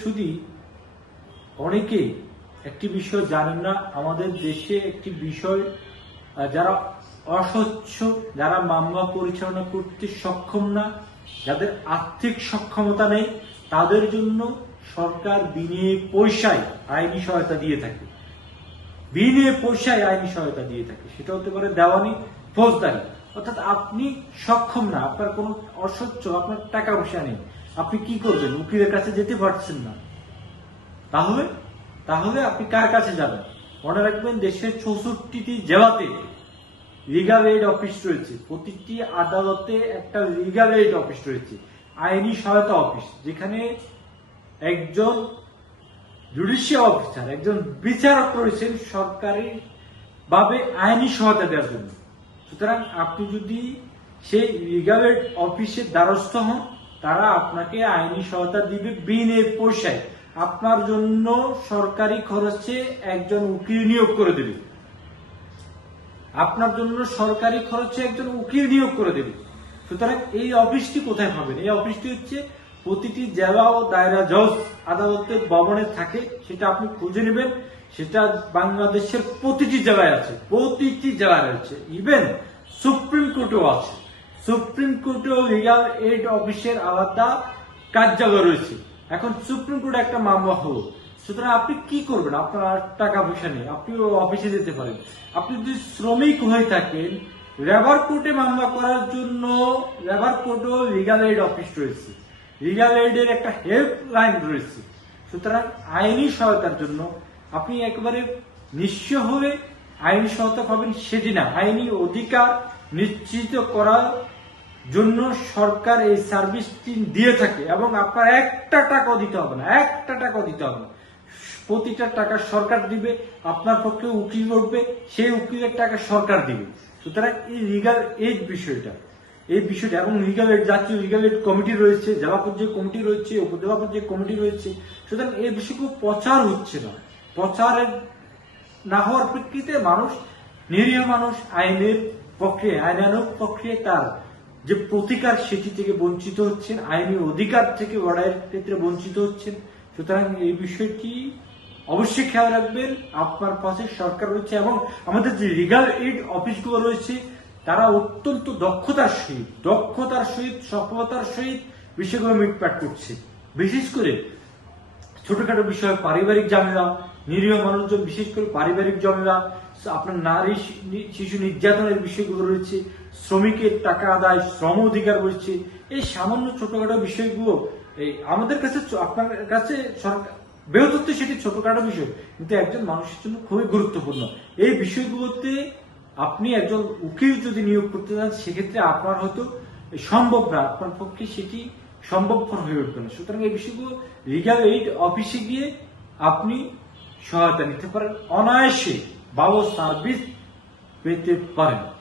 শুধু অনেকেই একটি বিষয় জানেন না, আমাদের দেশে একটি বিষয় যারা অস্বচ্ছ, যারা মামলা পরিচালনা করতে সক্ষম না, যাদের আর্থিক সক্ষমতা নেই, তাদের জন্য সরকার বিনে পয়সায় আইনি সহায়তা দিয়ে থাকে। বিনে পয়সায় আইনি সহায়তা দিয়ে থাকে। সেটা হতে পারে দেওয়ানি, ফৌজদারি। অর্থাৎ আপনি সক্ষম না, আপনার কোনো অস্বচ্ছ আপনার টাকা পয়সা নেই। আপনি কি করবেন? উকিলের কাছে যেতে পারছেন না। তাহলে? তাহলে আপনি কার কাছে যাবেন? মনে রাখবেন দেশের চৌষট্টিটি জেলাতে লিগাল এইড অফিস রয়েছে। প্রতিটি আদালতে একটা লিগাল এইড অফিস রয়েছে। আইনি সহায়তা অফিস যেখানে একজন জুডিশিয়াল অফিসার একজন বিচারক রয়েছেন সরকারি ভাবে আইনি সহায়তা দেওয়ার জন্য। সুতরাং আপনি যদি সেই লিগাল এইড অফিসের দ্বারস্থ হন তারা আপনাকে আইনি সহায়তা দিবে বিনে পয়সায়। আপনার জন্য সরকারি খরচে একজন উকিল নিয়োগ করে দেবে। আপনার জন্য সরকারি খরচে একজন উকিল নিয়োগ করে দেবে। সুতরাং এই অফিসটি কোথায় পাবেন? এই অফিসটি হচ্ছে প্রতিটি জেলা ও দায়রা জজ আদালতের ভবনে থাকে। সেটা আপনি খুঁজে নেবেন। সেটা বাংলাদেশের প্রতিটি জেলায় আছে। প্রতিটি জেলায় রয়েছে। ইভেন সুপ্রিম কোর্টেও আছে। সুপ্রিম কোর্টেও লিগাল এইড অফিসের আলাদা কার্যালয় রয়েছে। এখন সুপ্রিম কোর্টে একটা মামলা হলো। সুতরাং আপনি কি করবেন? আপনার টাকা পয়সা নেই। আপনি অফিসে যেতে পারেন। আপনি যদি শ্রমিক হয়ে থাকেন লেবার কোর্টে মামলা করার জন্য লেবার কোর্টেও লিগাল এইড অফিস রয়েছে। লিগাল এইডের একটা হেল্প লাইন রয়েছে। সুতরাং আইনি সহায়তার জন্য আপনি একেবারে নিশ্চয় হয়ে আইনি সহায়তা পাবেন সেটি না। আইনি অধিকার নিশ্চিত করার জন্য সরকার এই সার্ভিসটি দিয়ে থাকে এবং আপনার একটা টাকাও দিতে হবে না, একটা টাকাও দিতে হবে না। প্রতিটা টাকা সরকার দিবে, আপনার পক্ষে উকিল করবে সেই উকিলের টাকা সরকার দিবে। সুতরাং এই লিগাল এইড বিষয়টা, এই বিষয়টা এবং লিগাল এইড জাতীয় লিগাল এইড কমিটি রয়েছে, জেলা পর্যায়ে কমিটি রয়েছে, উপজেলা পর্যায়ে কমিটি রয়েছে। সুতরাং এই বিষয়গুলো প্রচার হচ্ছে না। প্রচারের না হওয়ার প্রেক্ষিতে মানুষ, নিরীহ মানুষ, আইনের পক্ষে আইনানুক পক্ষে তার যে প্রতিকার সেটি থেকে বঞ্চিত হচ্ছেন, আইনি অধিকার থেকে লড়াইয়ের ক্ষেত্রে বঞ্চিত হচ্ছেন। সুতরাং এই বিষয়টি অবশ্যই খেয়াল রাখবেন, আপনার পাশে সরকার রয়েছে এবং আমাদের যে লিগাল এইড অফিসগুলো রয়েছে, তারা অত্যন্ত দক্ষতার সহিত দক্ষতার সহিত, সফলতার সহিত বিষয়গুলো মিটপাট করছে। বিশেষ করে ছোটখাটো বিষয় পারিবারিক ঝামেলা, নিরীহ মানুষজন, বিশেষ করে পারিবারিক ঝামেলা, আপনার নারী শিশু নির্যাতনের বিষয়গুলো রয়েছে, শ্রমিকের টাকা আদায়, শ্রম অধিকার রয়েছে, এই সামান্য ছোটখাটো বিষয়গুলো, এই আমাদের কাছে আপনার কাছে সরকার, বৃহত্তর সেটি ছোটখাটো বিষয়, কিন্তু একজন মানুষের জন্য খুবই গুরুত্বপূর্ণ। এই বিষয়গুলোতে আপনি একজন উকিল যদি নিয়োগ করতে চান, সেক্ষেত্রে আপনার হয়তো সম্ভব না, আপনার পক্ষে সেটি সম্ভবপর হয়ে উঠবে না। সুতরাং এই বিষয়গুলো লিগাল এইড অফিসে গিয়ে আপনি সহায়তা নিতে পারেন। অনায়াসে ভালো সার্ভিস পেতে পারেন।